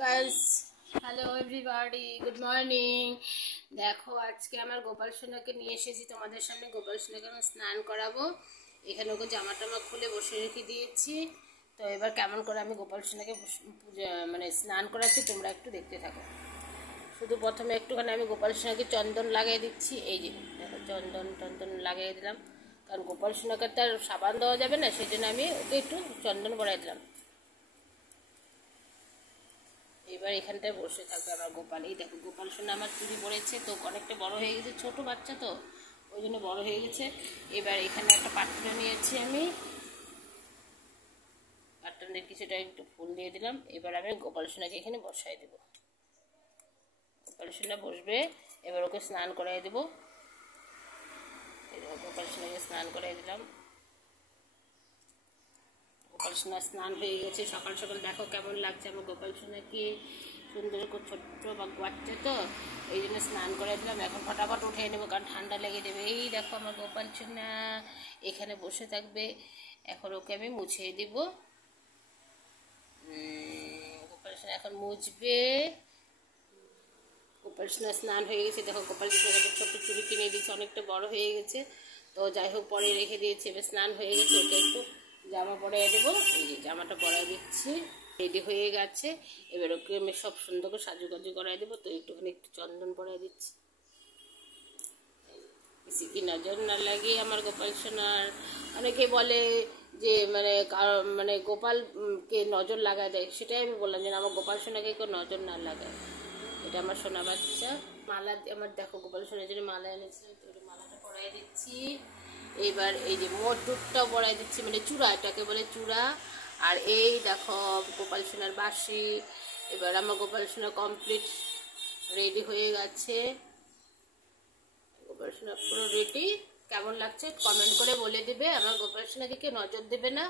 Guys, hello everybody, good morning. দেখো আজকে আমার গোপাল সোনাকে নিয়ে এসেছি তোমাদের সামনে। গোপাল সোনাকে আমি স্নান করাবো। এখানে ওকে জামা টামা খুলে বসে রেখে দিয়েছি। তো এবার কেমন করে আমি গোপাল সোনাকে স্নান করাচ্ছি তোমরা একটু দেখতে থাকো। শুধু প্রথমে একটুখানি আমি গোপাল সোনাকে চন্দন লাগিয়ে দিচ্ছি। এই যে দেখো, চন্দন লাগিয়ে দিলাম, কারণ গোপাল সোনাকে তার সাবান দেওয়া যাবে না, সেই জন্য আমি ওকে একটু চন্দন করাই দিলাম। এবার এখানটায় বসে থাকবে আমার গোপাল। এই দেখো, গোপাল সোনা আমার চুরি পড়েছে, তো অনেকটা বড় হয়ে গেছে, ছোট বাচ্চা তো ওই জন্য বড় হয়ে গেছে। এবার এখানে একটা পাত্র নিয়েছি আমি, পাত্রের কিছুটা একটু ফুল দিয়ে দিলাম। এবার আমি গোপাল সোনাকে এখানে বসাই দেবো। গোপাল সোনা বসবে, এবার ওকে স্নান করাই দেবো। এই দেখো, গোপাল সোনাকে স্নান করাই দিলাম। গোপাল সোনা স্নান হয়ে গেছে। সকাল সকাল দেখো কেমন লাগছে আমার গোপাল সোনাকে, সুন্দর করে। ছোট্ট বা বাচ্চা তো এই জন্য স্নান করে দিলাম। এখন ফটাফট উঠে নেবো, কারণ ঠান্ডা লেগে দেবে। এই দেখো আমার গোপাল সোনা এখানে বসে থাকবে। এখন ওকে আমি মুছিয়ে দিব। গোপাল সোনা এখন মুছবে। গোপাল সোনা স্নান হয়ে গেছে। দেখো, গোপাল সোনাকে ছোট্ট চুড়ি কিনে দিয়েছে, অনেকটা বড় হয়ে গেছে। তো যাই হোক, পরে রেখে দিয়েছি। এবার স্নান হয়ে গেছে, ওকে একটু জামা পরাই দেবো। এই যে জামাটা পরাই দিচ্ছি, রেডি হয়ে গেছে। এবার ওকে আমি সব সুন্দর করে সাজুগাজু করাই দেবো। তো একটু চন্দন পরাই দিচ্ছি, বেশি কি নজর না লাগে আমার গোপাল সোনার। অনেকে বলে যে গোপালকে নজর লাগায় দেয়, সেটাই আমি বললাম যে আমার গোপাল সোনাকে কেউ নজর না লাগায়। এটা আমার সোনা বাচ্চা। মালা আমার দেখো, গোপাল সোনার জন্য মালা এনেছিলাম, তো মালাটা পরাই দিচ্ছি। এবার এই যে মটরটাও পরাই দিচ্ছি, মানে চূড়া, এটাকে বলে চূড়া। আর এই দেখো গোপাল সোনার বাঁশি। এবার আমার গোপাল সোনা কমপ্লিট রেডি হয়ে গেছে। গোপাল সোনা পুরো রেডি। কেমন লাগছে কমেন্ট করে বলে দিবে। আমার গোপাল সোনাকে কেউ নজর দেবে না।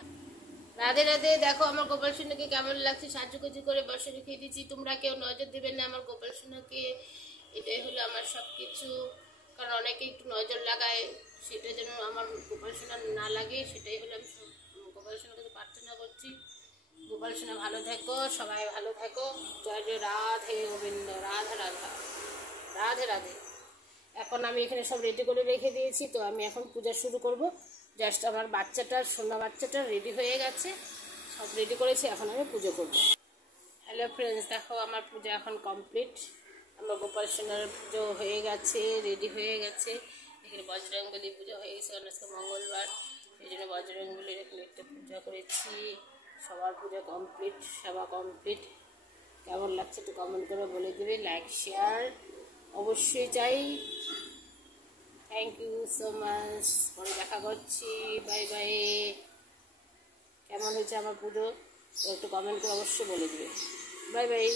রাধে রাধে। দেখো আমার গোপাল সোনাকে কেমন লাগছে, সাজুগুজু করে বসে রেখে দিচ্ছি। তোমরা কেউ নজর দেবে না আমার গোপাল সোনাকে। এটাই হলো আমার সব কিছু। কারণ অনেকে একটু নজর লাগায়, সেটা যেন আমার গোপাল সোনা না লাগে, সেটাই হলো আমি গোপাল সোনার কাছে প্রার্থনা করছি। গোপাল সোনা ভালো থেকো, সবাই ভালো থেকো। জয় জয় রাধে গোবিন্দ, রাধা রাধা, রাধে রাধে। এখন আমি এখানে সব রেডি করে রেখে দিয়েছি, তো আমি এখন পূজা শুরু করব। জাস্ট আমার সোনা বাচ্চাটা রেডি হয়ে গেছে, সব রেডি করেছি, এখন আমি পুজো করব। হ্যালো ফ্রেন্ডস, দেখো আমার পূজা এখন কমপ্লিট। আমার গোপাল সোনার পুজো হয়ে গেছে, রেডি হয়ে গেছে। এখানে বজরংবলী পুজো হয়ে গেছে, আজকে মঙ্গলবার, এই জন্য বজরংবলীর এখানে একটা পূজা করেছি। সবার পুজো কমপ্লিট, সেবা কমপ্লিট। কেমন লাগছে একটু কমেন্ট করে বলে দেবে, লাইক শেয়ার অবশ্যই চাই। Thank you so much. পরে দেখা করছি, বাই বাই। কেমন হয়েছে আমার পুজো একটু কমেন্ট করে অবশ্যই বলে দিবে। Bye bye.